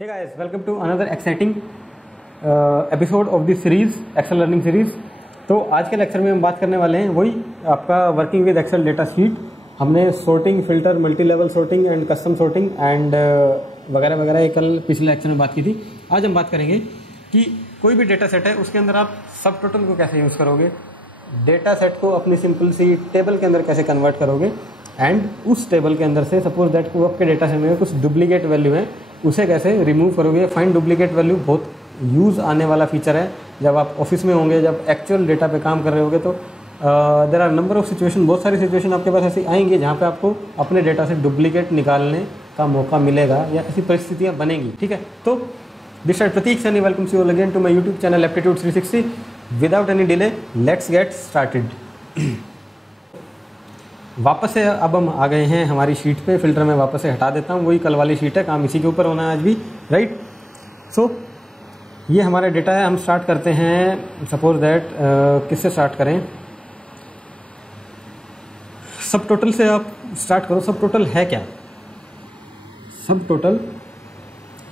Hey guys, welcome to another exciting episode of this series excel learning series. तो आज के lecture में हम बात करने वाले हैं वही आपका working with Excel data sheet. हमने sorting, filter, multi level sorting and custom sorting and वगैरह वगैरह कल पिछले लेक्चर में बात की थी। आज हम बात करेंगे कि कोई भी डेटा सेट है उसके अंदर आप सब टोटल को कैसे यूज़ करोगे, डेटा सेट को अपनी सिंपल सी टेबल के अंदर कैसे कन्वर्ट करोगे एंड उस टेबल के अंदर से सपोज दैट को आपके डेटा सेट में कुछ डुप्लीकेट वैल्यू है उसे कैसे रिमूव करोगे। फाइंड डुप्लीकेट वैल्यू बहुत यूज़ आने वाला फीचर है जब आप ऑफिस में होंगे, जब एक्चुअल डेटा पे काम कर रहे होगे। तो there are number of situation, बहुत सारी सिचुएशन आपके पास ऐसी आएंगी जहाँ पे आपको अपने डेटा से डुप्लीकेट निकालने का मौका मिलेगा या ऐसी परिस्थितियाँ बनेंगी। ठीक है, तो this side Prateek Saini, welcome you all again to my YouTube channel aptitude 360। Without any delay let's get started. वापस से अब हम आ गए हैं हमारी शीट पे। फिल्टर में वापस से हटा देता हूँ, वही कल वाली शीट है, काम इसी के ऊपर होना है आज भी, राइट। सो ये हमारा डेटा है। हम स्टार्ट करते हैं सपोज दैट किससे स्टार्ट करें, सब टोटल से आप स्टार्ट करो। सब टोटल है क्या, सब टोटल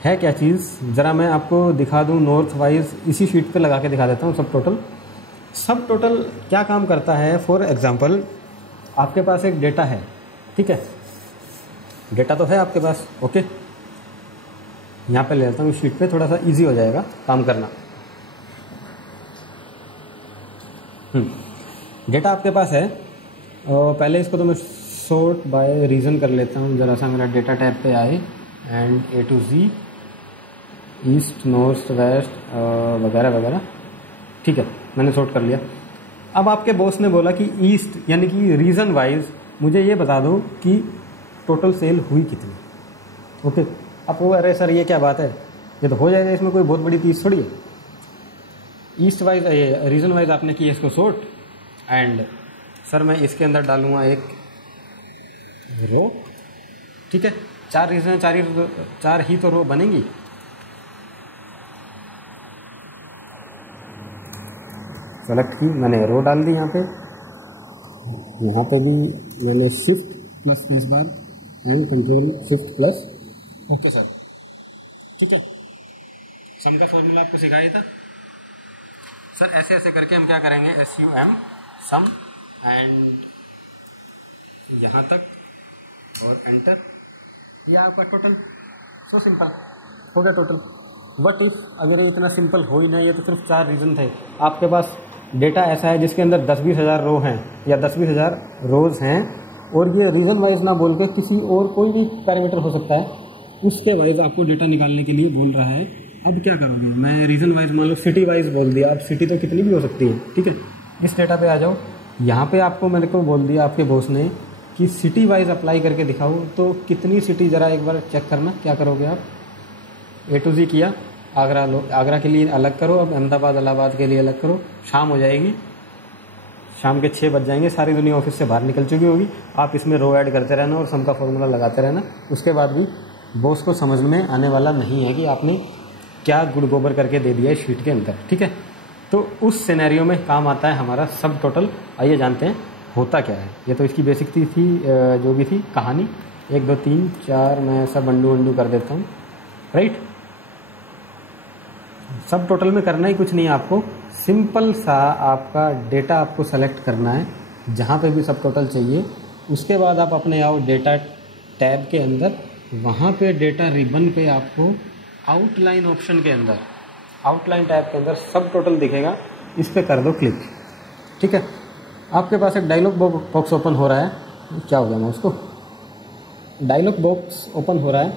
है क्या चीज़, ज़रा मैं आपको दिखा दूँ नॉर्थ वाइज, इसी शीट पे लगा के दिखा देता हूँ। सब टोटल क्या काम करता है। फॉर एग्जांपल आपके पास एक डेटा है, ठीक है, डेटा तो है आपके पास, ओके। यहाँ पे ले लेता हूँ, इस शीट पे थोड़ा सा इजी हो जाएगा काम करना। डेटा आपके पास है और पहले इसको तो मैं सॉर्ट बाय रीज़न कर लेता हूँ। ज़रा सा मेरा डेटा टैब पे आए and A to Z, east, north, west वगैरह वगैरह, ठीक है, मैंने सॉर्ट कर लिया। अब आपके बॉस ने बोला कि ईस्ट यानी कि रीज़न वाइज मुझे ये बता दो कि टोटल सेल हुई कितनी, ओके। अब वो अरे सर ये क्या बात है, ये तो हो जाएगा, इसमें कोई बहुत बड़ी चीज़ थोड़ी है। ईस्ट वाइज ये रीज़न वाइज आपने किया इसको सॉर्ट एंड सर मैं इसके अंदर डालूँगा एक रो, ठीक है। चार रीज़न, चार ही तो रो बनेंगी। सेलेक्ट की मैंने, रो डाल दी यहाँ पे भी मैंने shift plus space bar and control shift plus, okay sir, ठीक है। सम का फॉर्मूला आपको सिखाया था सर। ऐसे ऐसे करके हम क्या करेंगे, SUM सम एंड यहाँ तक और एंटर, यह आपका टोटल। सो सिंपल हो गया टोटल। वट इफ़ अगर ये इतना सिंपल हो ही ना, ये तो सिर्फ चार रीज़न थे। आपके पास डेटा ऐसा है जिसके अंदर 10-20 हज़ार रो हैं या 10-20 हज़ार रोज़ हैं और ये रीज़न वाइज ना बोल के किसी और कोई भी पैरामीटर हो सकता है उसके वाइज आपको डेटा निकालने के लिए बोल रहा है। अब क्या करोगे, मैं रीज़न वाइज मान लो सिटी वाइज बोल दिया। अब सिटी तो कितनी भी हो सकती है, ठीक है। इस डेटा पे आ जाओ, यहाँ पे आपको मेरे को बोल दिया आपके बॉस ने कि सिटी वाइज अप्लाई करके दिखाओ, तो कितनी सिटी ज़रा एक बार चेक करना। क्या करोगे आप, A to Z किया, आगरा लो, आगरा के लिए अलग करो, अब अहमदाबाद, इलाहाबाद के लिए अलग करो। शाम हो जाएगी, शाम के 6 बज जाएंगे, सारी दुनिया ऑफिस से बाहर निकल चुकी होगी। आप इसमें रो ऐड करते रहना और सम का फॉर्मूला लगाते रहना। उसके बाद भी बॉस को समझ में आने वाला नहीं है कि आपने क्या गुड़ गोबर करके दे दिया है शीट के अंदर, ठीक है। तो उस सिनेरियो में काम आता है हमारा सब टोटल। आइए जानते हैं होता क्या है। ये तो इसकी बेसिक थी जो भी थी कहानी। 1 2 3 4 मैं सब अंडू कर देता हूँ, राइट। सब टोटल में करना ही कुछ नहीं है आपको, सिंपल सा आपका डेटा आपको सेलेक्ट करना है जहाँ पे भी सब टोटल चाहिए। उसके बाद आप अपने आओ डेटा टैब के अंदर, वहाँ पे डेटा रिबन पे आपको आउटलाइन ऑप्शन के अंदर, आउटलाइन टैब के अंदर सब टोटल दिखेगा, इस पर कर दो क्लिक, ठीक है। आपके पास एक डायलॉग बॉक्स ओपन हो रहा है। क्या हो गया, मैं उसको डायलॉग बॉक्स ओपन हो रहा है।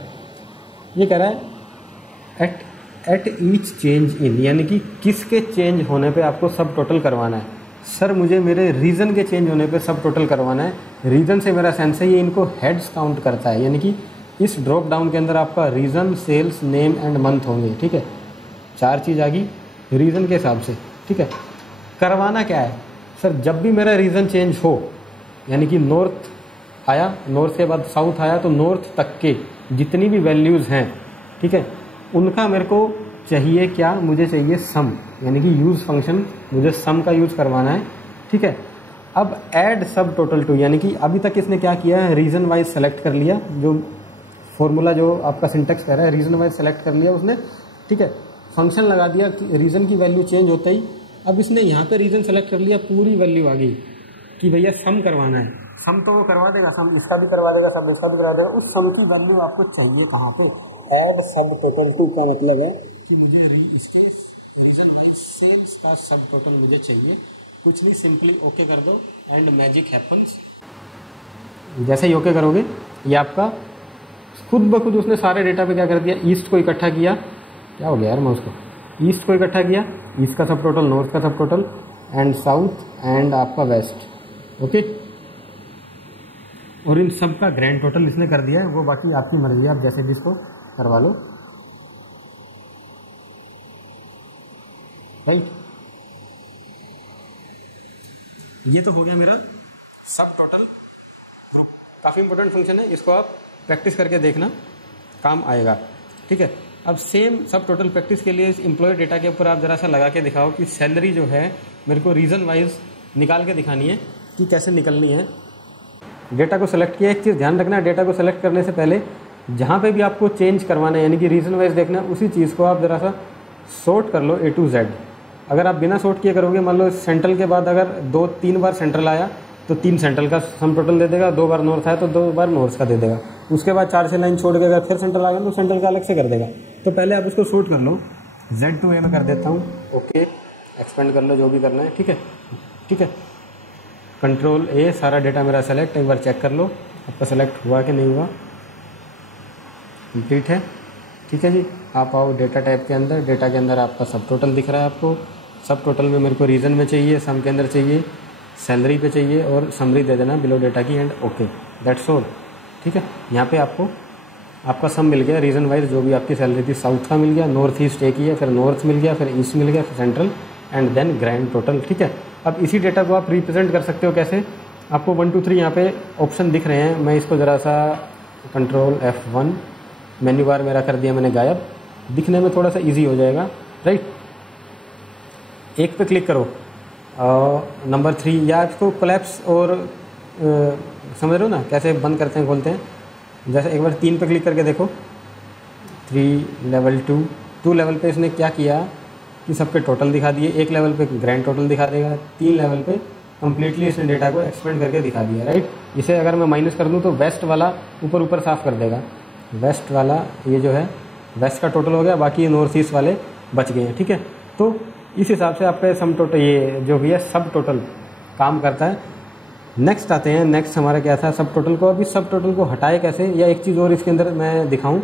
ये कह रहा है एट ईच चेंज इन, यानी कि किसके चेंज होने पे आपको सब टोटल करवाना है। सर मुझे मेरे रीज़न के चेंज होने पे सब टोटल करवाना है। रीज़न से मेरा सेंस है ये इनको हेड्स काउंट करता है, यानी कि इस ड्रॉप डाउन के अंदर आपका region, sales, name and month होंगे, ठीक है। 4 चीज़ आ गई रीज़न के हिसाब से, ठीक है। करवाना क्या है सर, जब भी मेरा रीज़न चेंज हो, यानी कि नॉर्थ आया, नॉर्थ के बाद साउथ आया, तो नॉर्थ तक के जितनी भी वैल्यूज़ हैं, ठीक है, उनका मेरे को चाहिए क्या, मुझे चाहिए सम, यानी कि यूज़ फंक्शन, मुझे सम का यूज़ करवाना है, ठीक है। अब ऐड सब टोटल टू, यानी कि अभी तक इसने क्या किया है, रीज़न वाइज सेलेक्ट कर लिया, जो फॉर्मूला जो आपका सिंटेक्स कह रहा है, रीजन वाइज सेलेक्ट कर लिया उसने, ठीक है, फंक्शन लगा दिया कि रीजन की वैल्यू चेंज होता ही अब इसने यहाँ पे रीजन सेलेक्ट कर लिया, पूरी वैल्यू आ गई कि भैया सम करवाना है, सम तो वो करवा देगा, सम इसका भी करवा देगा, सम इसका भी करवा देगा। उस सम की वैल्यू आपको चाहिए कहाँ पे, ऐड सब टोटल टू का मतलब है कि मुझे इसके रीजन वाइज सेल्स का सब टोटल मुझे चाहिए। कुछ नहीं, सिंपली ओके कर दो एंड मैजिक हैपन्स। जैसे ही ओके करोगे ये आपका खुद ब खुद उसने सारे डेटा पे क्या कर दिया, ईस्ट को इकट्ठा किया, क्या हो गया यार मैं उसको, ईस्ट को इकट्ठा किया, ईस्ट का सब टोटल, नॉर्थ का सब टोटल एंड साउथ एंड आपका वेस्ट, ओके। और इन सब का ग्रैंड टोटल इसने कर दिया है, वो बाकी आपकी मर्जी है, आप जैसे भी इसको करवा लो, राइट। ये तो हो गया मेरा सब टोटल ग्रुप। काफ़ी इंपॉर्टेंट फंक्शन है, इसको आप प्रैक्टिस करके देखना, काम आएगा, ठीक है। अब सेम सब टोटल प्रैक्टिस के लिए इस एम्प्लॉय डेटा के ऊपर आप ज़रा सा लगा के दिखाओ कि सैलरी जो है मेरे को रीज़न वाइज निकाल के दिखानी है कि कैसे निकलनी है। डेटा को सेलेक्ट किया, एक चीज़ ध्यान रखना है, डेटा को सेलेक्ट करने से पहले जहाँ पे भी आपको चेंज करवाना है यानी कि रीजन वाइज देखना है, उसी चीज़ को आप ज़रा सा सॉर्ट कर लो A to Z। अगर आप बिना सॉर्ट किए करोगे, मान लो सेंट्रल के बाद अगर 2-3 बार सेंट्रल आया तो 3 सेंट्रल का सम टोटल दे देगा, 2 बार नॉर्थ आया तो 2 बार नॉर्थ का दे देगा, उसके बाद 4-6 लाइन छोड़ के अगर फिर सेंट्रल आ गया तो सेंट्रल का अलग से कर देगा। तो पहले आप उसको सॉर्ट कर लो, Z to A में कर देता हूँ, ओके, एक्सपेंड कर लो जो भी करना है, ठीक है, ठीक है। कंट्रोल A, सारा डेटा मेरा सेलेक्ट, एक बार चेक कर लो आपका सेलेक्ट हुआ कि नहीं हुआ, कंप्लीट है, ठीक है जी। आप आओ डेटा टाइप के अंदर, डेटा के अंदर आपका सब टोटल दिख रहा है आपको, सब टोटल में मेरे को रीज़न में चाहिए, सम के अंदर चाहिए, सैलरी पे चाहिए और समरी दे देना बिलो डेटा की एंड ओके, दैट्स ऑल, ठीक है। यहाँ पे आपको आपका सम मिल गया रीजन वाइज, जो भी आपकी सैलरी थी, साउथ का मिल गया, नॉर्थ ईस्ट एक ही है, फिर नॉर्थ मिल गया, फिर ईस्ट मिल गया, फिर central and then grand total, ठीक है। अब इसी डेटा को आप रिप्रेजेंट कर सकते हो कैसे, आपको 1 2 3 यहाँ पे ऑप्शन दिख रहे हैं, मैं इसको ज़रा सा कंट्रोल F1 मेन्यू बार मेरा कर दिया मैंने गायब, दिखने में थोड़ा सा इजी हो जाएगा, राइट। एक पे क्लिक करो, नंबर 3 या इसको कोलैप्स और समझ रहे हो ना कैसे बंद करते हैं खोलते हैं, जैसे एक बार 3 पे क्लिक करके देखो, 3 लेवल 2 लेवल पे इसने क्या किया कि सबके टोटल दिखा दिए, एक लेवल पे ग्रैंड टोटल दिखा देगा, 3 लेवल पे कम्प्लीटली इसने डेटा को एक्सपेंड करके दिखा दिया, राइट। इसे अगर मैं माइनस कर दूँ तो वेस्ट वाला ऊपर साफ़ कर देगा, वेस्ट वाला ये जो है वेस्ट का टोटल हो गया, बाकी नॉर्थ ईस्ट वाले बच गए हैं, ठीक है। तो इस हिसाब से आपका सम टोटल ये जो भी है सब टोटल काम करता है। नेक्स्ट आते हैं, नेक्स्ट हमारा क्या था सब टोटल को, अभी सब टोटल को हटाए कैसे, या एक चीज़ और इसके अंदर मैं दिखाऊं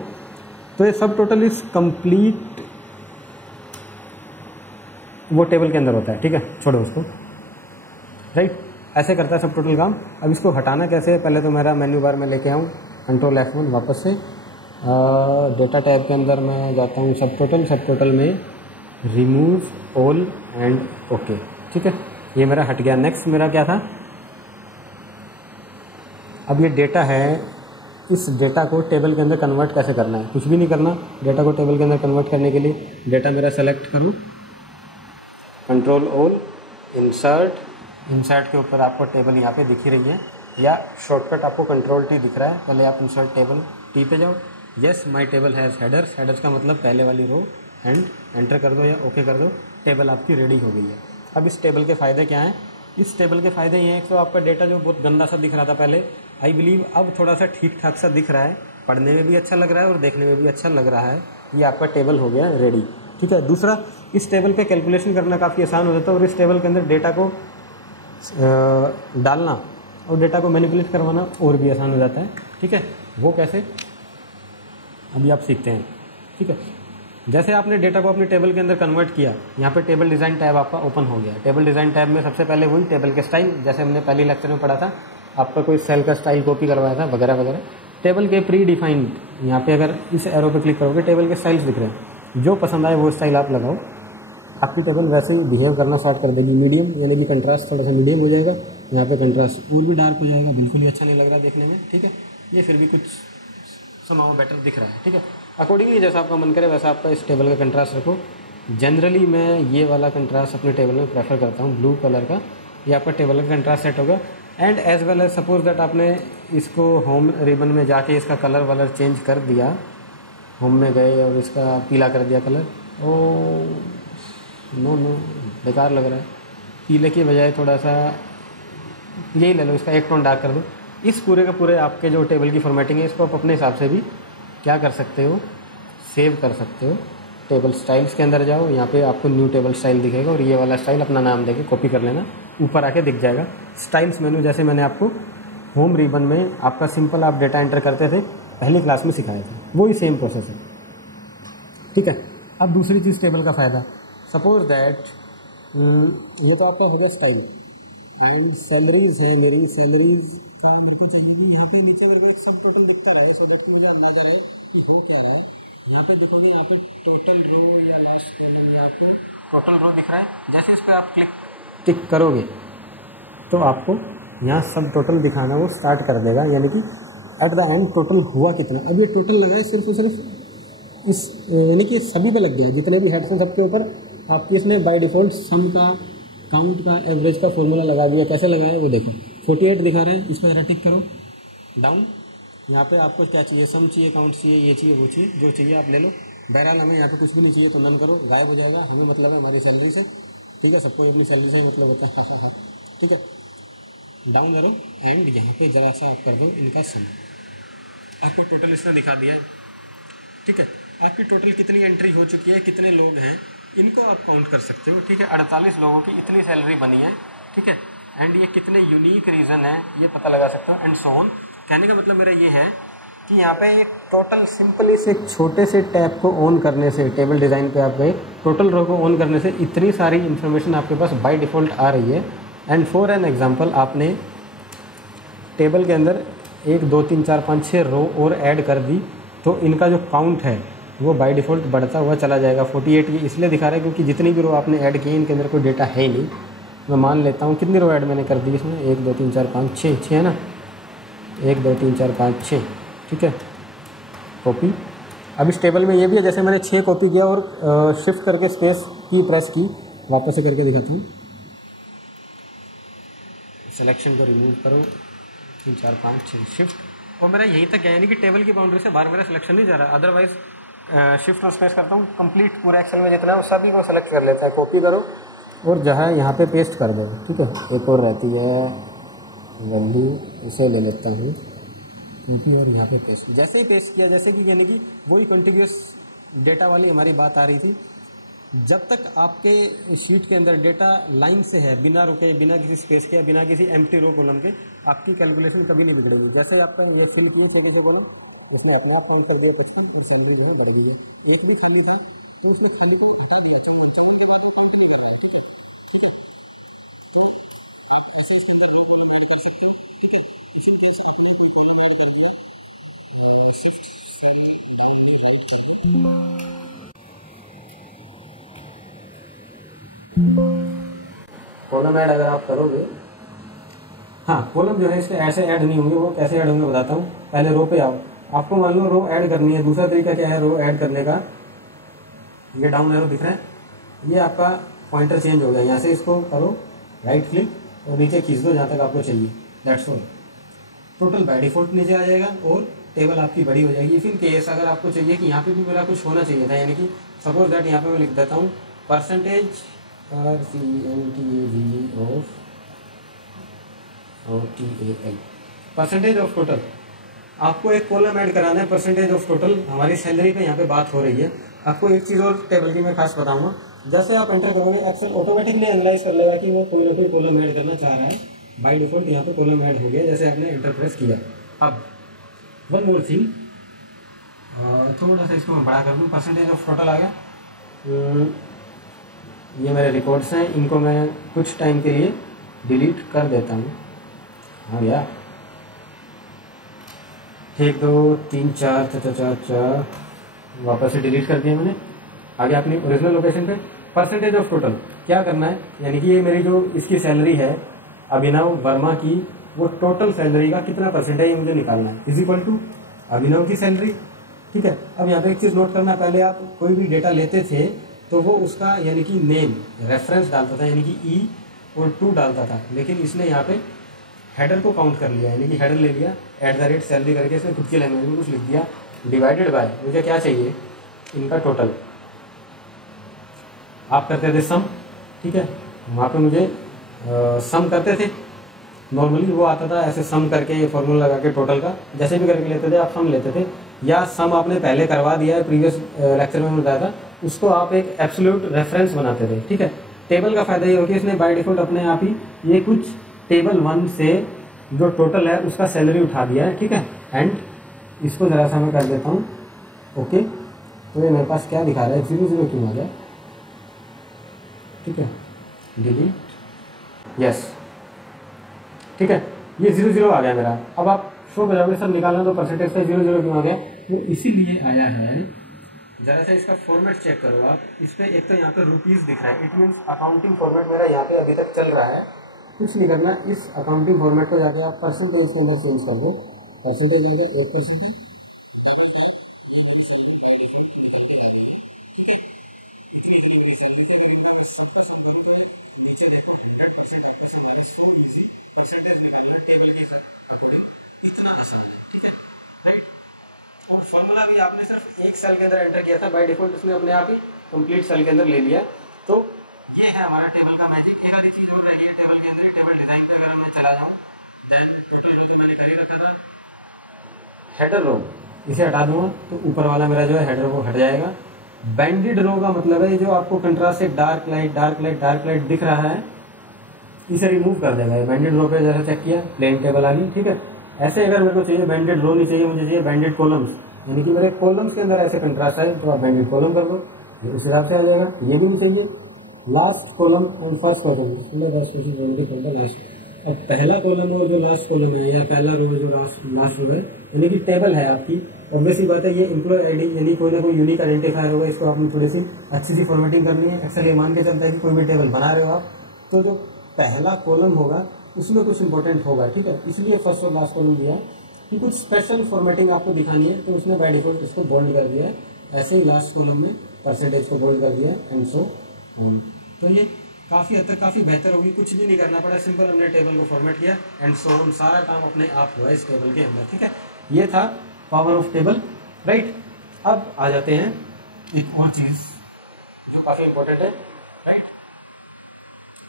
तो ये सब टोटल इस कंप्लीट वो टेबल के अंदर होता है, ठीक है, छोड़ो उसको, राइट। ऐसे करता है सब टोटल काम। अब इसको हटाना कैसे है, पहले तो मेरा मेन्यू बार में लेके आऊँ, कंट्रोल F1 वापस से डेटा टैब के अंदर मैं जाता हूँ, सब टोटल में रिमूव ऑल एंड ओके, ठीक है, ये मेरा हट गया। नेक्स्ट मेरा क्या था, अब ये डेटा है, इस डेटा को टेबल के अंदर कन्वर्ट कैसे करना है, कुछ भी नहीं करना, डेटा को टेबल के अंदर कन्वर्ट करने के लिए डेटा मेरा सेलेक्ट करो, कंट्रोल ऑल, इंसर्ट के ऊपर आपको टेबल यहाँ पे दिख ही रही है, या शॉर्टकट आपको कंट्रोल T दिख रहा है, पहले आप इंसर्ट टेबल T पे जाओ, yes my table has headers का मतलब पहले वाली रो, एंड एंटर कर दो या ओके कर दो, टेबल आपकी रेडी हो गई है। अब इस टेबल के फ़ायदे क्या हैं, इस टेबल के फ़ायदे ये हैं, तो आपका डेटा जो बहुत गंदा सा दिख रहा था पहले, आई बिलीव अब थोड़ा सा ठीक ठाक सा दिख रहा है, पढ़ने में भी अच्छा लग रहा है और देखने में भी अच्छा लग रहा है, ये आपका टेबल हो गया रेडी, ठीक है। दूसरा, इस टेबल पे कैलकुलेशन करना काफ़ी आसान हो जाता है, और इस टेबल के अंदर डेटा को डालना और डेटा को मैनिपुलेट करवाना और भी आसान हो जाता है, ठीक है। वो कैसे, अभी आप सीखते हैं, ठीक है। जैसे आपने डेटा को अपने टेबल के अंदर कन्वर्ट किया, यहाँ पे टेबल डिज़ाइन टैब आपका ओपन हो गया। टेबल डिज़ाइन टैब में सबसे पहले वही टेबल के स्टाइल, जैसे हमने पहले लेक्चर में पढ़ा था, आपका कोई सेल का स्टाइल कॉपी करवाया था वगैरह वगैरह, टेबल के प्री डिफाइंड, यहाँ पे अगर इस एरो पे क्लिक करोगे टेबल के स्टाइल्स दिख रहे हैं, जो पसंद आए वो स्टाइल आप लगाओ, आपकी टेबल वैसे ही बिहेव करना स्टार्ट कर देगी। मीडियम यानी कि कंट्रास्ट थोड़ा सा मीडियम हो जाएगा, यहाँ पे कंट्रास्ट और भी डार्क हो जाएगा, बिल्कुल ही अच्छा नहीं लग रहा देखने में, ठीक है। ये फिर भी कुछ समाओ बेटर दिख रहा है, ठीक है। अकॉर्डिंगली जैसा आपका मन करे वैसा आपका इस टेबल का कंट्रास्ट रखो। जनरली मैं ये वाला कंट्रास्ट अपने टेबल में प्रेफर करता हूँ, ब्लू कलर का, ये आपका टेबल का कंट्रास्ट सेट होगा। And as well as suppose that आपने इसको होम रिबन में जाके इसका कलर वलर चेंज कर दिया, होम में गए और इसका पीला कर दिया कलर, ओ नो नो बेकार लग रहा है। पीले की बजाय थोड़ा सा यही ले लो, इसका एक टोन डार्क कर दो। इस पूरे के पूरे आपके जो टेबल की फॉर्मेटिंग है इसको आप अपने हिसाब से भी क्या कर सकते हो, सेव कर सकते हो। टेबल स्टाइल्स के अंदर जाओ, यहाँ पे आपको न्यू टेबल स्टाइल दिखेगा और ये वाला स्टाइल अपना नाम देके कॉपी कर लेना, ऊपर आके दिख जाएगा। स्टाइल्स मेनू जैसे मैंने आपको होम रिबन में आपका सिंपल आप डेटा एंटर करते थे पहली क्लास में सिखाया था, वही सेम प्रोसेस है, ठीक है। अब दूसरी चीज़ टेबल का फ़ायदा, सपोज दैट ये तो आपका हो गया स्टाइल एंड सैलरीज़ हैं मेरी, सैलरीज़ का मेरे को चाहिए कि यहाँ पे नीचे मेरे को एक सब टोटल दिखता रहे, सो दैट कि मुझे अंदाज़ा रहे कि हो क्या रहा है। यहाँ पे देखोगे, यहाँ पे टोटल रो या लास्ट कॉलम या आपको टोटल रो दिख रहा है। जैसे इस पर आप टिक करोगे तो आपको यहाँ सब टोटल दिखाना वो स्टार्ट कर देगा, यानी कि एट द एंड टोटल हुआ कितना। अब ये टोटल लगा है सिर्फ और सिर्फ इस, यानी कि सभी पे लग गया है, जितने भी हेड्स हैं सबके ऊपर आपकी इसने बाय डिफ़ॉल्ट सम का, काउंट का, एवरेज का फॉर्मूला लगा दिया। कैसे लगाया वो देखो, 48 दिखा रहा है, इस पर ज़रा टिक करो डाउन। यहाँ पे आपको क्या चाहिए, सम चाहिए, काउंट चाहिए, ये चाहिए, वो चाहिए, जो चाहिए आप ले लो। बहरहाल हमें यहाँ पे कुछ भी नहीं चाहिए तो नन करो, गायब हो जाएगा। हमें मतलब है हमारी सैलरी से, ठीक है, सबको अपनी सैलरी से ही मतलब होता है, हाँ, ठीक है। डाउन एरो एंड यहाँ पे ज़रा सा आप कर दो इनका सम, आपको टोटल इसने दिखा दिया है, ठीक है। आपकी टोटल कितनी एंट्री हो चुकी है, कितने लोग हैं, इनको आप काउंट कर सकते हो, ठीक है। 48 लोगों की इतनी सैलरी बनी है, ठीक है। एंड ये कितने यूनिक रीज़न है ये पता लगा सकते हो, एंड सो ऑन। कहने का मतलब मेरा ये है कि यहाँ पे एक टोटल सिंपली से एक छोटे से टैब को ऑन करने से, टेबल डिज़ाइन पे आप गए, टोटल रो को ऑन करने से इतनी सारी इन्फॉर्मेशन आपके पास बाय डिफ़ॉल्ट आ रही है। एंड फॉर एन एग्जांपल आपने टेबल के अंदर 1 2 3 4 5 6 रो और ऐड कर दी तो इनका जो काउंट है वो बाय डिफ़ॉल्ट बढ़ता हुआ चला जाएगा। 48 ये इसलिए दिखा रहा है क्योंकि जितनी भी रो आपने ऐड की इनके अंदर कोई डेटा है ही नहीं। मैं मान लेता हूँ कितनी रो ऐड मैंने कर दी इसमें, 1 2 3 4 5 6 है ना, 1 2 3 4 5 6, ठीक है। कॉपी। अब इस टेबल में ये भी है, जैसे मैंने 6 कॉपी किया और शिफ्ट करके स्पेस की प्रेस की, वापस से करके दिखाता हूँ। सिलेक्शन को रिमूव करो, 3 4 5 6 शिफ्ट, और मेरा यहीं तक है, यानी कि टेबल की बाउंड्री से बाहर मेरा सिलेक्शन नहीं जा रहा। अदरवाइज़ शिफ्ट और स्पेस करता हूँ, कंप्लीट पूरा एक्सेल में जितना है उस सभी को सेलेक्ट कर लेता है। कॉपी करो और जहाँ यहाँ पे पेस्ट कर दो, ठीक है। एक और रहती है वैल्यू, इसे ले लेता हूँ, कॉपी और यहाँ पे पेस्ट। जैसे ही पेस्ट किया, जैसे कि यानी कि वही कॉन्टिग्यूस डेटा वाली हमारी बात आ रही थी। जब तक आपके शीट के अंदर डेटा लाइन से है, बिना रुके, बिना किसी स्पेस के, बिना किसी एम्प्टी रो कॉलम के, आपकी कैलकुलेशन कभी नहीं बिगड़ेगी। जैसे आपका ये फिल किए 6 के 6 कॉलम, इसने अपने आप काउंट कर दिया 55 और सैलरी जो है बढ़ गई है। एक भी खाली था तो उसने खाली को हटा दिया, 54 के बाद वो काउंट नहीं कर रहा है, ठीक है, ठीक है। तो आप ऐसे इसके अंदर रो कॉलम ऐड कर सकते हो, ठीक है। इफ इन केस आपने कोई कॉलम ऐड कर दिया, शिफ्ट सेल डाउन नहीं, राइट कर दो, कॉलम ऐड अगर आप करोगे, हाँ कॉलम जो है इसके ऐसे ऐड नहीं होंगे। वो कैसे ऐड होंगे बताता हूँ। पहले रो पे आओ, आपको मान लो रो ऐड करनी है। दूसरा तरीका क्या है रो ऐड करने का, ये डाउन एरो दिख रहा है, ये आपका पॉइंटर चेंज हो गया। यहाँ से इसको करो राइट क्लिक और नीचे खींच दो जहाँ तक आपको चाहिए, that's all. Total by default नीचे आ जाएगा और टेबल आपकी बड़ी हो जाएगी। फिर केस अगर आपको चाहिए कि यहाँ पे भी मेरा कुछ होना चाहिए था, यानी कि सपोज दैट यहाँ पे मैं लिख देता हूँ percentage RCNTAG of OTAL, percentage of total. आपको एक कॉलम ऐड कराना है परसेंटेज ऑफ टोटल, हमारी सैलरी पे यहाँ पे बात हो रही है। आपको एक चीज़ और टेबल की मैं खास बताऊंगा, जैसे आप एंटर करोगे एक्सेल ऑटोमेटिकली एनालाइज कर लेगा कि वो कोई ना कोई कॉलम ऐड करना चाह रहा है। बाय डिफॉल्ट यहाँ पे कॉलम ऐड हो गया जैसे आपने एंटर प्रेस किया। अब वन मोर थिंग, थोड़ा सा इसको मैं बड़ा कर दूँ, परसेंटेज ऑफ टोटल आ गया। ये मेरे रिकॉर्ड्स हैं, इनको मैं कुछ टाइम के लिए डिलीट कर देता हूँ। हाँ भैया, 1 2 3 4 4 वापस से डिलीट कर दिया मैंने। आगे अपनी ओरिजिनल लोकेशन पे परसेंटेज ऑफ टोटल क्या करना है, यानी कि ये मेरी जो इसकी सैलरी है अभिनव वर्मा की, वो टोटल सैलरी का कितना परसेंट है ये मुझे निकालना है, इज इक्वल टू अभिनव की सैलरी, ठीक है। अब यहाँ पे एक चीज़ नोट करना, पहले आप कोई भी डेटा लेते थे तो वो उसका यानी कि नेम रेफरेंस डालता था, यानी कि E और 2 डालता था, लेकिन इसने यहाँ पे हेडर को काउंट कर लिया, यानी कि हेडर ले लिया @salary करके इसने खुद की लैंग्वेज में कुछ लिख दिया, डिवाइडेड बाय मुझे क्या चाहिए इनका टोटल। आप करते थे सम, ठीक है, वहाँ पे मुझे सम करते थे, नॉर्मली वो आता था ऐसे सम करके ये फॉर्मूला लगा के टोटल का जैसे भी करके लेते थे आप सम लेते थे, या सम आपने पहले करवा दिया है प्रीवियस लेक्चर में बताया था, उसको आप एक एब्सोल्यूट रेफरेंस बनाते थे, ठीक है। टेबल का फायदा ये हो कि इसने बाय डिफॉल्ट अपने आप ही ये कुछ टेबल 1 से जो टोटल है उसका सैलरी उठा दिया है, ठीक है। एंड इसको ज़रा सा मैं कर देता हूँ ओके, तो ये मेरे पास क्या दिखा रहा है 0 क्यों आ गया, ठीक है, डिलीट, यस, ठीक है, ये 0 आ गया मेरा। अब आप शो बजाओगे सब निकालना तो परसेंटेज से 0 क्यों आ गया, वो इसीलिए आया है, ज़रा सा इसका फॉर्मेट चेक करो आप, इस पर एक तो यहाँ पे रुपीज़ दिख रहा है, इट मीन्स अकाउंटिंग फॉर्मेट मेरा यहाँ पे अभी तक चल रहा है, कुछ नहीं करना, इस अकाउंटिंग फॉर्मेट को जाके आप परसेंटेज के अंदर चेंज कर दो, परसेंटेज आ गया 1% है, डबल टैप, ये मेरी सैलरी बाय डिफ़ॉल्ट निकल के आ गई है, ठीक है। इतनी मेरी सैलरी थी, अगर इनका मैं सबका सम करूँ तो ये नीचे देखो 100% आपका सम आ रहा है, सो ईजी, परसेंटेज निकालना टेबल के अकॉर्डिंग इतना आसान है, ठीक है, राइट। और फॉर्मूला भी आपने सिर्फ एक सेल के अंदर एंटर किया था, बाय डिफॉल्ट उसने अपने आप ही कंप्लीट सेल के अंदर ले लिया। तो ये है हमारा टेबल का मैजिक। एक आधी चीज़ और रह गई है टेबल के अंदर, टेबल डिज़ाइन पे अगर मैं चला जाऊँ, देन टोटल रो तो मैंने कर ही रखा था, हेडर रो इसे हटा दूंगा तो ऊपर वाला मेरा जो है हेडर वो हट जाएगा। बैंडेड रो का मतलब है जो आपको कंट्रास्ट से डार्क लाइट दिख रहा है, इसे रिमूव कर देगा। बैंडेड रो पे जरा चेक किया, प्लेन टेबल आ गई, ठीक है। ऐसे अगर मेरे को चाहिए बैंडेड रो नहीं चाहिए, मुझे चाहिए बैंडेड कॉलम्स, यानी कि मेरे कॉलम्स के अंदर ऐसे कंट्रास्ट आए तो आप बैंडेड कॉलम कर दो, ये उस हिसाब से आ जाएगा। ये भी नहीं चाहिए, last column and first column, last. अब पहला कॉलम और जो लास्ट कॉलम है, या पहला रो जो लास्ट रो है, यानी कि टेबल है आपकी, ऑब्वियसली बात है ये एम्प्लॉय आईडी यानी कोई ना कोई यूनिक आइडेंटिफायर होगा, इसको आपने थोड़ी सी अच्छी सी फॉर्मेटिंग करनी है। एक्सेल ये मान के चलता है कि कोई भी टेबल बना रहे हो आप, तो जो पहला कॉलम होगा उसमें कुछ इंपॉर्टेंट होगा, ठीक है, इसलिए फर्स्ट और लास्ट कॉलम दिया है कि कुछ स्पेशल फॉर्मेटिंग आपको दिखानी है, तो उसने बाय डिफॉल्ट इसको बोल्ड कर दिया है। ऐसे ही लास्ट कॉलम में परसेंटेज को बोल्ड कर दिया है, एंड सो ऑन। तो ये काफ़ी हद तक काफ़ी बेहतर होगी, कुछ भी नहीं करना पड़ा, सिंपल हमने टेबल को फॉर्मेट किया, एंड सो ऑन, सारा काम अपने आप हुआ इस टेबल के अंदर, ठीक है। ये था पावर ऑफ टेबल, राइट। अब आ जाते हैं एक और चीज़ जो काफ़ी इंपॉर्टेंट है, राइट,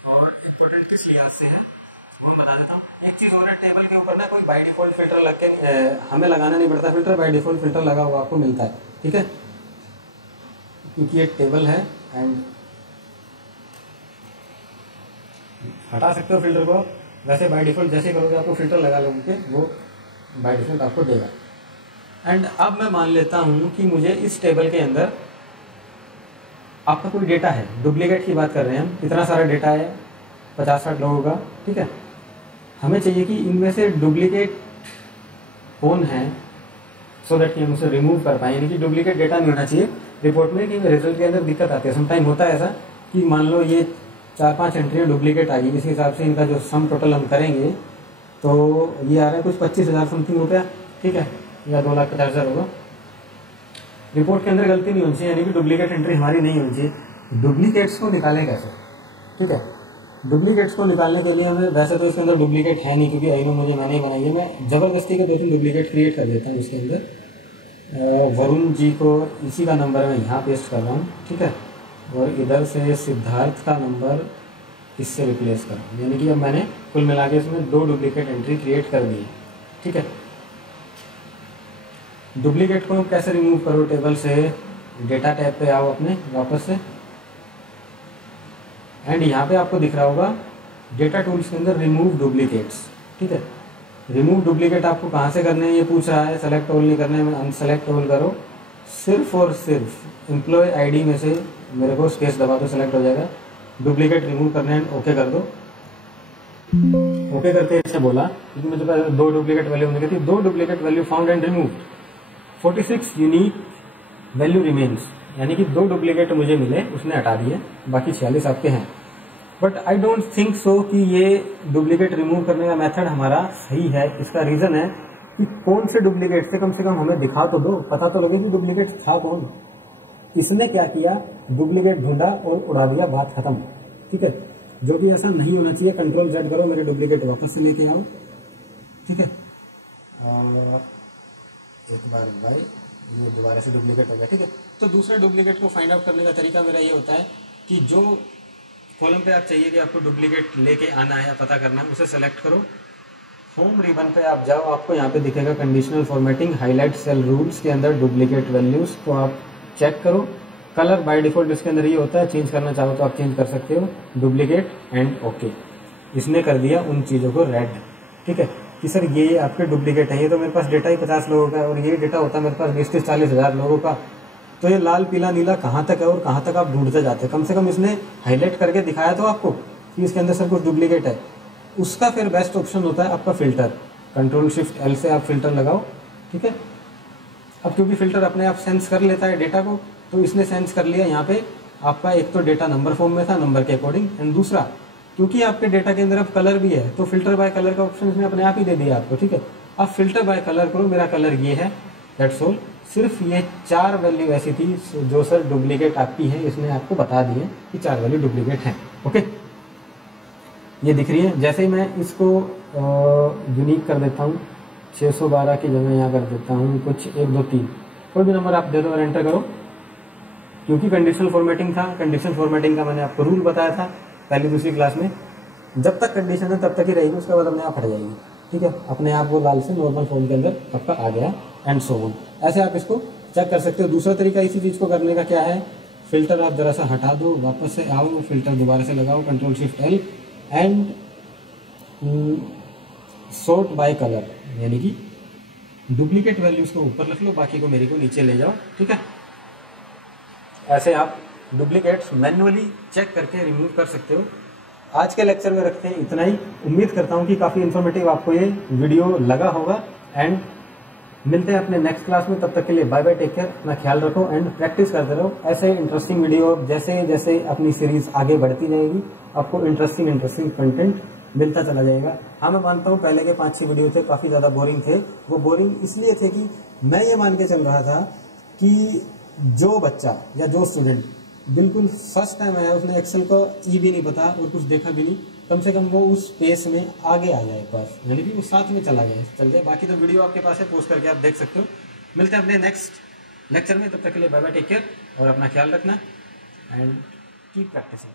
और इम्पोर्टेंट किस लिहाज से है वो मैं बता देता हूँ। एक चीज़ और है, टेबल के ऊपर ना कोई बाय डिफ़ॉल्ट फिल्टर लग के हमें लगाना नहीं पड़ता, फिल्टर बाय डिफ़ॉल्ट फिल्टर लगा हुआ आपको मिलता है, ठीक है, क्योंकि ये टेबल है। एंड हटा सकते हो फिल्टर को आप, वैसे बाय डिफ़ॉल्ट जैसे करोगे आपको फिल्टर लगा लोगे वो बाय डिफ़ॉल्ट आपको देगा। एंड अब मैं मान लेता हूँ कि मुझे इस टेबल के अंदर आपका कोई डेटा है, डुप्लीकेट की बात कर रहे हैं हम, इतना सारा डेटा है 50-60 लोगों का, ठीक है। हमें चाहिए कि इनमें से डुप्लीकेट कौन है, सो दैट कि हम उसे रिमूव कर पाएँ, यानी कि डुप्लीकेट डेटा नहीं होना चाहिए रिपोर्ट में, कि रिजल्ट के अंदर दिक्कत आती है। समटाइम होता है ऐसा कि मान लो ये 4-5 एंट्रियाँ डुप्लीकेट आ गई, इस हिसाब से इनका जो सम टोटल हम करेंगे तो ये आ रहा है कुछ 25,000 समथिंग रुपया, ठीक है, या 2,50,000 होगा। रिपोर्ट के अंदर गलती नहीं होनी चाहिए, यानी कि डुप्लीकेट एंट्री हमारी नहीं होनी चाहिए। डुप्लीकेट्स को निकालें कैसे, ठीक है। डुप्लीकेट्स को निकालने के लिए हमें, वैसे तो इसके अंदर डुप्लीकेट है नहीं क्योंकि आईनो मुझे मैंने ही बनाई है, मैं ज़बरदस्ती के 2-3 डुप्लीकेट क्रिएट कर देता हूँ इसके अंदर। वरुण जी को इसी का नंबर मैं यहाँ पेस्ट कर रहा हूँ, ठीक है, और इधर से सिद्धार्थ का नंबर इससे रिप्लेस कर रहा हूँ, यानी कि अब मैंने कुल मिला के इसमें 2 डुप्लीकेट एंट्री क्रिएट कर दी है, ठीक है। डुप्लीकेट को कैसे रिमूव करो, टेबल से डेटा टैब पे आओ अपने वापस से, एंड यहाँ पे आपको दिख रहा होगा डेटा टूल्स के अंदर रिमूव डुप्लीकेट्स, ठीक है। रिमूव डुप्लीकेट आपको कहाँ से करने हैं ये पूछ रहा है, सेलेक्ट ऑल नहीं करने में, अनसेलेक्ट ऑल करो, सिर्फ और सिर्फ एम्प्लॉय आईडी में से मेरे को स्पेस दबा दो, सेलेक्ट हो जाएगा। डुप्लीकेट रिमूव करने हैं, ओके कर दो। ओके करते इससे बोला क्योंकि मुझे पहले 2 डुप्लीकेट वैल्यू मिल गई थी, 2 duplicate value found and remove, 46 unique value remains, यानी कि 2 डुप्लीकेट मुझे मिले, उसने हटा दिए, बाकी 46 आपके हैं। But I don't think so कि ये डुप्लीकेट रिमूव करने का मेथड हमारा सही है। इसका रीज़न है कि कौन से डुप्लीकेट थे, कम से कम हमें दिखा तो दो, पता तो लगे कि डुप्लीकेट था कौन। इसने क्या किया, डुप्लीकेट ढूंढा और उड़ा दिया, बात खत्म, ठीक है, जो कि ऐसा नहीं होना चाहिए। कंट्रोल Z करो, मेरे डुप्लीकेट वापस से लेके आओ, ठीक है। एक बार भाई ये दोबारा से डुप्लीकेट हो गया, ठीक है। तो दूसरे डुप्लीकेट को फाइंड आउट करने का तरीका मेरा ये होता है कि जो कॉलम पे आप चाहिए कि आपको डुप्लीकेट लेके आना है या पता करना है, उसे सेलेक्ट करो, होम रिबन पे आप जाओ, आपको यहाँ पे दिखेगा conditional formatting highlight cell rules के अंदर डुप्लीकेट वैल्यूज़ को आप चेक करो। कलर बाय डिफ़ॉल्ट इसके अंदर ये होता है, चेंज करना चाहो तो आप चेंज कर सकते हो, डुप्लीकेट एंड ओके। इसने कर दिया उन चीज़ों को रेड, ठीक है, कि सर ये आपके डुप्लीकेट हैं। ये तो मेरे पास डेटा ही 50 लोगों का है और ये डेटा होता है मेरे पास 20-40 हज़ार लोगों का, तो ये लाल पीला नीला कहाँ तक है और कहाँ तक आप ढूंढते जाते हैं। कम से कम इसने हाईलाइट करके दिखाया तो आपको कि इसके अंदर सर कुछ डुप्लीकेट है। उसका फिर बेस्ट ऑप्शन होता है आपका फ़िल्टर। Ctrl+Shift+L से आप फ़िल्टर लगाओ, ठीक है। अब क्योंकि फ़िल्टर अपने आप सेंस कर लेता है डेटा को, तो इसने सेंस कर लिया यहाँ पे आपका एक तो डेटा नंबर फॉर्म में था, नंबर के अकॉर्डिंग, एंड दूसरा क्योंकि आपके डेटा के अंदर अब कलर भी है तो फिल्टर बाय कलर का ऑप्शन इसने अपने आप ही दे दिया आपको, ठीक है। आप फिल्टर बाय कलर करो, मेरा कलर ये है, दैट्स ऑल। सिर्फ ये 4 वैल्यू ऐसी थी जो सर डुप्लीकेट आपकी है, इसने आपको बता दिए कि 4 वैल्यू डुप्लीकेट हैं, ओके। ये दिख रही है। जैसे ही मैं इसको यूनिक कर देता हूँ, 612 की जगह यहाँ कर देता हूँ कुछ 1 2 3 कोई भी नंबर आप दे दो और एंटर करो। क्योंकि कंडीशनल फॉर्मेटिंग था, कंडीशनल फॉर्मेटिंग का मैंने आपको रूल बताया था पहली दूसरी क्लास में, जब तक कंडीशन है तब तक ही रहेगी, उसके बाद अपने आप हट जाएगी, ठीक है। अपने आप वो लाल से नॉर्मल फॉर्म के अंदर आपका आ गया एंड सो ऑन। ऐसे आप इसको चेक कर सकते हो। दूसरा तरीका इसी चीज़ को करने का क्या है, फिल्टर आप ज़रा सा हटा दो, वापस से आओ, फिल्टर दोबारा से लगाओ, Ctrl+Shift+L and sort by colour, यानी कि डुप्लीकेट वैल्यूज़ को ऊपर रख लो, बाकी को मेरी को नीचे ले जाओ, ठीक है। ऐसे आप डुप्लीकेट्स मैन्युअली चेक करके रिमूव कर सकते हो। आज के लेक्चर में रखते हैं इतना ही। उम्मीद करता हूँ कि काफ़ी इन्फॉर्मेटिव आपको ये वीडियो लगा होगा एंड मिलते हैं अपने नेक्स्ट क्लास में। तब तक के लिए बाय बाय, टेक केयर, अपना ख्याल रखो एंड प्रैक्टिस करते रहो। ऐसे इंटरेस्टिंग वीडियो जैसे जैसे अपनी सीरीज़ आगे बढ़ती जाएगी आपको इंटरेस्टिंग कंटेंट मिलता चला जाएगा। हाँ, मैं मानता हूँ पहले के 5-6 वीडियो थे काफ़ी ज़्यादा बोरिंग थे। वो बोरिंग इसलिए थे कि मैं ये मान के चल रहा था कि जो बच्चा या जो स्टूडेंट बिल्कुल फर्स्ट टाइम आया, उसने एक्सेल को ई भी नहीं पता और कुछ देखा भी नहीं, कम से कम वो उस पेस में आगे आ जाए बस, यानी कि वो साथ में चल जाए। बाकी तो वीडियो आपके पास है, पोस्ट करके आप देख सकते हो। मिलते हैं अपने नेक्स्ट लेक्चर में, तब तक के लिए बाय बाय, टेक केयर और अपना ख्याल रखना एंड कीप प्रैक्टिसिंग।